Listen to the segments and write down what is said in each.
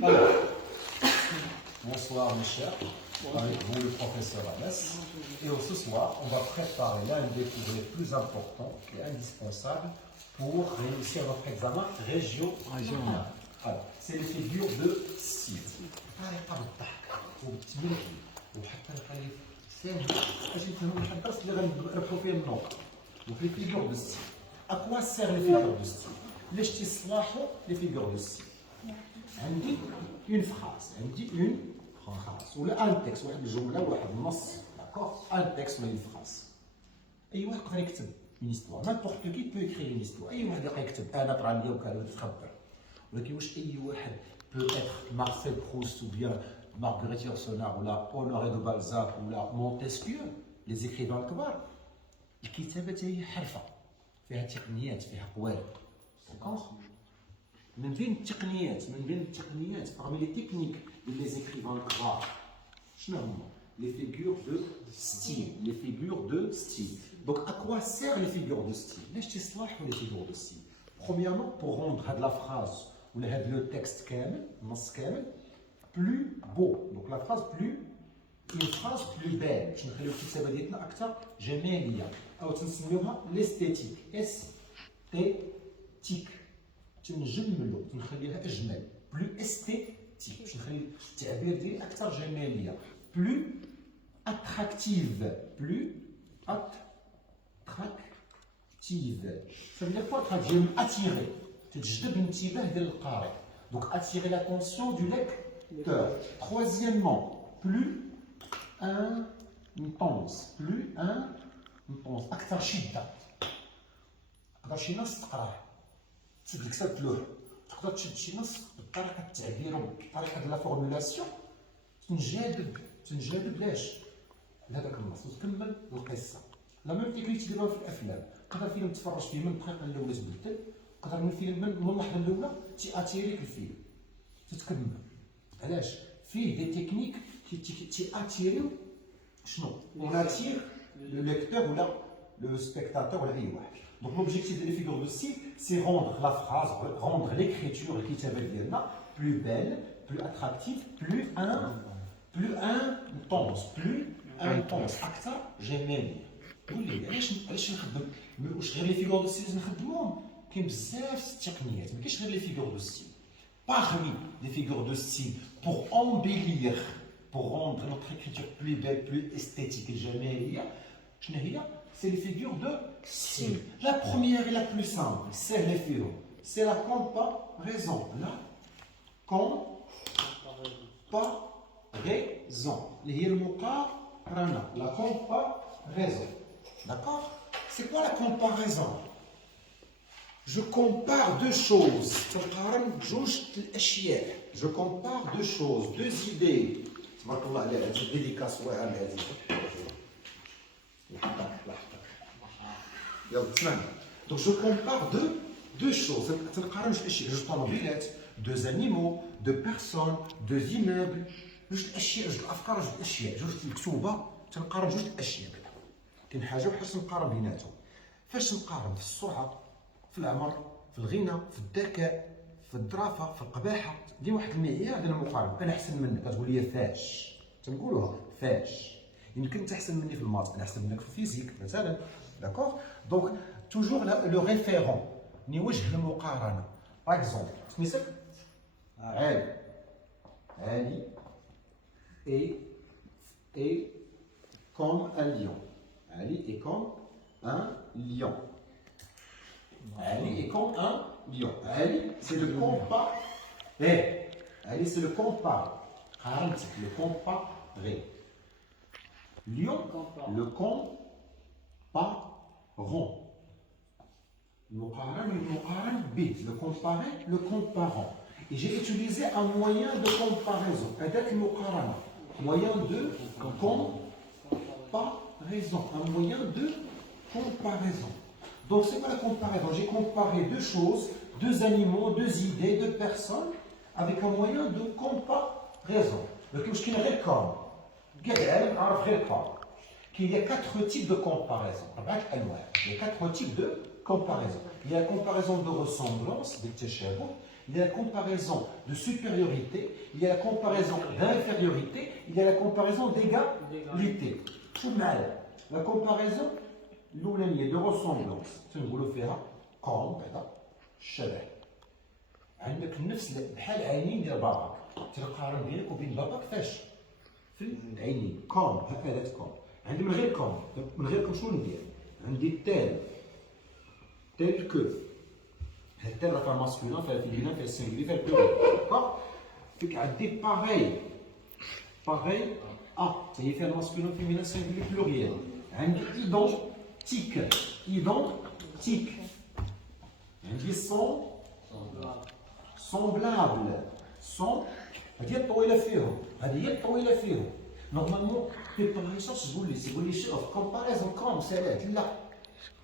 Alors, bonsoir mes chers, avec vous le professeur Anas. Et ce soir, on va préparer l'un des cours les plus importants et indispensables pour réussir notre examen régional. Alors, c'est les figures de style. Donc les figures de style. À quoi servent les figures de style? Les figures de style. عندي une phrase, عندي une phrase ولا un texte واحد الجمله واحد النص d'accord un texte ولا une phrase اي واحد يقدر يكتب une histoire n'importe qui peut écrire une histoire اي واحد يقدر يكتب انا طرا ليا وكذا تخبر ولكن واش اي واحد peut être Marcel Proust ou bien Marguerite Yourcenar ou la Honoré de Balzac ou la Montesquieu les écrivains الكبار الكتابه هي حرفه فيها تقنيات فيها قوالب d'accord من بين التقنيات parmi les techniques des écrivains grands شنو هما les figures de style donc à quoi servent les figures de style ليش تصلحوا les figures de style premièrement pour rendre هاد la phrase ou هاد le texte كامل النص كامل plus beau donc la phrase plus une phrase plus belle باش نخليو الكتابه ديالنا اكثر جماليه او تنسميوها l'esthétique esthétique تنجملو تنخليها اجمل بلو استيتيك باش نخلي التعبير ديالي اكثر جماليه بلو اتراكتيف بلو اتراكتيف فهمنا كوا تجي اتيري تجذب الانتباه ديال القارئ دونك اتيري لاتونسيون دو ليكتور troisièmement plus intense اكثر شده تقدر شي نص تقراه تشد الكتاب تلوح تقدر تشد شي نص بطريقه التعبير وبطريقه ديال لا فورمولاسيون تنجذب لاش لهذاك النص وتكمل القصه لا ميم تكنيك تديروها في الافلام تقدر فيلم تفرج فيه من الدقيقه الاولى تبدل تقدر من الفيلم من اللحظه الاولى تياتيريك الفيلم تتكمل علاش فيه دي تكنيك تياتيريو شنو اون اتير لو ليكتور ولا لو سبيكتاتور ولا اي واحد. Donc l'objectif des figures de style, c'est rendre la phrase, rendre l'écriture, plus belle, plus attractive, plus intense, أكثر جمالية. قول لي علاش نخدم واش غير لي فيغور دو ستيل نخدموهم؟ كاين بزاف التقنيات، ما كاينش غير لي فيغور دو ستيل. Parmi les figures de style, pour embellir, pour rendre notre écriture plus belle, plus esthétique et جمالية، شنو هي؟ C'est les figures de style. La première et la plus simple, c'est les figures. C'est la comparaison. La comparaison. La comparaison. D'accord? C'est quoi la comparaison? Je compare deux choses. Je compare deux choses, deux idées. Donc je compare deux choses. Je طوموبيلات, deux animaux, deux personnes, deux immeubles. جوج الاشياء, جوج الافكار, جوج الاشياء, جوج المكتوبه تنقارن جوج الاشياء. كاين حاجه وحاجه نقارن بيناتهم. فاش نقارن؟ في السرعه, في العمر, في الغنى, في الذكاء, في الظرافه, في القباحه. ديما واحد المعيار ديال المقارنه. انا احسن منك, كتقول لي فاش. تنقولوها فاش. يمكن انت احسن مني في المات, انا احسن منك في الفيزيك مثلا. D'accord? Donc, toujours le référent. Ni وجه المقارنة. Par exemple, سميتك علي. علي est comme un lion. Ali est comme un lion. Ali est comme un lion. Ali, c'est le comparé. Ali, c'est le comparé. Le comparé. Lion, le comparé. Le comparer, le comparant. Et j'ai utilisé un moyen de comparaison. Moyen de comparaison. Un moyen de comparaison. Donc c'est quoi la comparaison? J'ai comparé deux choses, deux animaux, deux idées, deux personnes, avec un moyen de comparaison. Donc je dirais comme qu'il y a quatre types de comparaison. Il y a quatre types de comparaison. Il y a la comparaison de ressemblance, il il y a la comparaison de supériorité, il y a la comparaison d'infériorité, il y a la comparaison d'égalité. شو معنى؟ La comparaison الأولانية de ressemblance تنقولوا فيها كوم بعدا الشبه. عندك نفس بحال عينين ديال باباك، تقارن بينك وبين باباك فاش؟ في العينين، كوم هكذا كوم. عندي من غير كوم، من غير كوم شنو ندير؟ عندي tel que. tel راه فيها ماسكولين فيها فيمينان فيها سينغولي فيها بلوريال، داكوغ؟ فيك عندي باغي هي فيها الماسكولين فيمينان سينغولي بلوريال. عندي ايدونتيك. عندي سومبلابل. هذه هي الطويله فيهم، هذه هي الطويله فيهم. نورمالمون بريباريشن تقول لي شوف كومباريزون كوم سالات، لا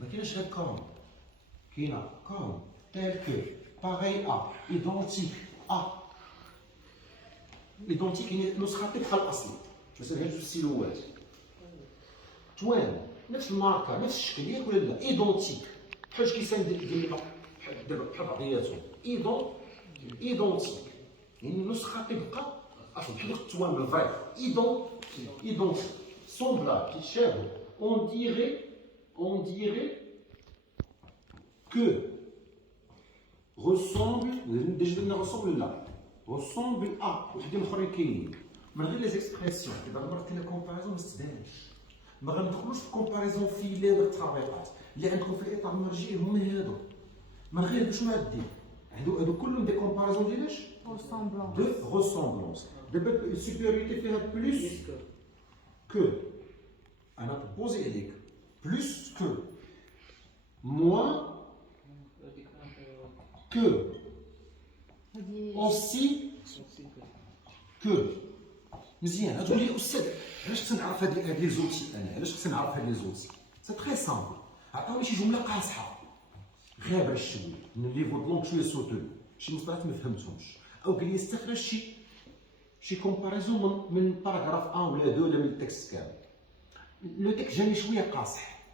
ما كاينش غير كوم، كاينه كوم tel que pareil à identique يعني نسخه تبقى الاصل، مثلا هاد السيلوات توان نفس الماركه نفس الشكل ياك ولا لا؟ ايدونتيك بحال كيسان ديال دابا بحال بعضياتهم ايدونتيك يعني نسخه تبقى اصل بحال التوان بالفاي ايدونتيك سومبلابل كيتشابهوا. on dirait que ressemble déjà ne ressemble là ressemble à وحدين اخرين كاينين من غير لي زيكسبرسيون. دابا مرات كاين كومباريزون ما تستبانش، ما غندخلوش في كومباريزون فيلي والتطابقات اللي عندكم في الاطار المرجعي هما هادو. من غير شنو غدير؟ هادو كلهم دي كومباريزون ديالاش دو ريسومبلونس. دابا السوبيوريتي فيها بلوس كو انا بوزي عليك بلوس كو موان que, aussi que. مزيان تقول لي استاذ علاش خصني نعرف هاد لي زوتي؟ انا علاش خصني نعرف هاد لي زوتي؟ سي تري سامبل. عطاوني شي جمله قاصحه غابره شويه من النيفو دو لونغ شويه سوتون، شي مصطلحات ما فهمتهمش، او قال لي استخرج شي كومباريزون من باراغراف 1 ولا 2 ولا من التكست كامل. لو تكست جاني شويه قاصح،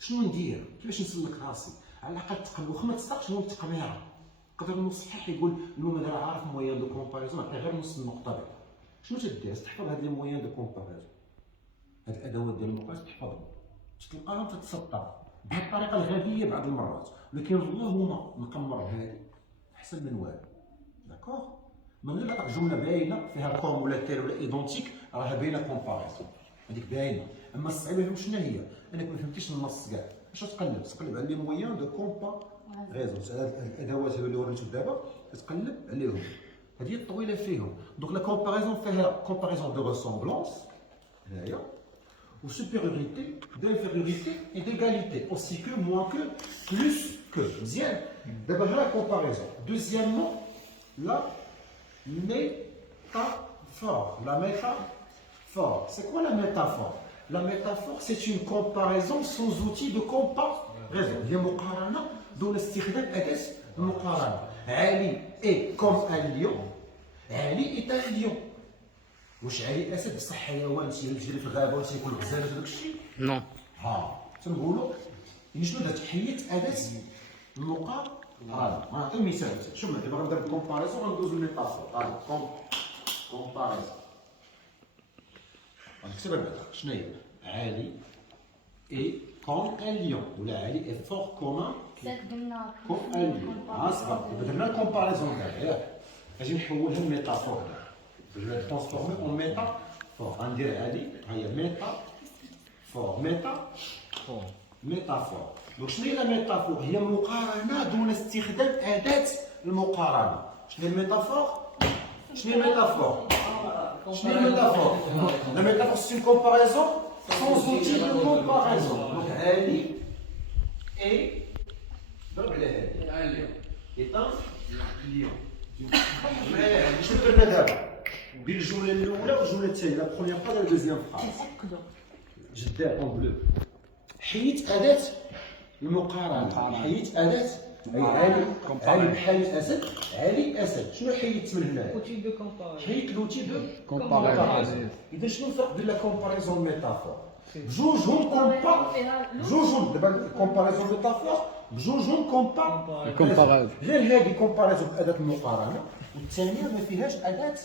شنو ندير؟ كيفاش نسلك راسي؟ على الاقل تقبل واخا ما تصدقش هو التقريره. يقدر المصحح يقول انه مازال عارف مويان دو كومباريزون، عطيه غير نص النقطه بعدا. شنو تدير؟ تحفظ هاد لي مويان دو كومباريزون، هاد الادوات ديال المقاس تحفظهم، تلقاهم تتسطر بهاد الطريقه الغبيه بعض المرات، ولكن اللهم نقمرها هادي احسن من والو. داكوغ؟ من غير لا جمله باينه فيها كوم ولا تير ولا ايدونتيك راها باينه كومباريزون، هذيك باينه. اما الصعيبه شنو هي؟ انك ما فهمتيش النص كاع. اش تقلب على لي مويان دو كومباريزون. الادوات اللي وريتو دابا كتقلب عليهم، هذه الطويله فيهم. دونك لا كومباريزون فيها كومباريزون دو ريسومبلونس هنايا، و سوبيريوريتي d'infériorité et d'égalité, aussi que, moins que, plus que. مزيان. دابا ها لا كومباريزون. دوزيامون لا métaphore. La métaphore. C'est quoi la métaphore? La métaphore, c'est une comparaison sans outil de comparaison. هي مقارنة دون استخدام أداة المقارنة. علي est comme un lion. علي est un lion. واش علي أسد؟ بصح حيوان تيجري في الغابة وتياكل الغزالات وداك الشيء؟ نو. تنقولوا يعني شنو درت؟ حيدت أداة المقارنة. نعطي مثال. شوف دابا غندير كومباريزون غندوزو للميتافور. كومباريزون. غنكتبها بعدا. شنو هي؟ علي est comme un lion. ولا علي est fort comme un lion. صافي درنا الكومباريزون دابا ياك. اجي نحولها لميتافور. Je vais le transformer en métaphore. غندير علي ها هي métaphore. دونك شنو هي لا ميتافور؟ هي مقارنة دون استخدام أداة المقارنة. شنو هي الميتافور؟ شنو هي الميتافور؟ La métaphore, c'est une comparaison sans outil de comparaison. Donc, Ali est un lion. Mais je vais te le dire. بالجملة الأولى والجملة الثانية. La première phrase et la deuxième phrase. جدار en bleu. حيت أداة المقارنة. حيت أداة علي بحال الاسد، علي اسد. شنو حيدت من هنايا؟ حيدت لوتي دو كومباريزون. اذا شنو الفرق بين لا كومباريزون والميتافور؟ جوجهم دابا الكومباريزون والميتافور بجوجهم كومبارازون. غير هذه كومباريزون بأداة المقارنة، والثانية ما فيهاش أداة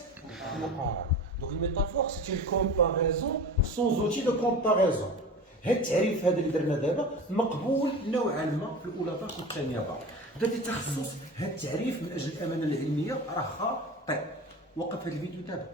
المقارنة. دونك الميتافور سي اون كومباريزون سون زوتي دو كومباريزون. هاد التعريف هذا اللي درنا دابا مقبول نوعا ما في الأولى باك والثانية باك. درتي تخصص هاد التعريف من أجل الأمانة العلمية راه خاطئ. وقف هاد الفيديو دابا.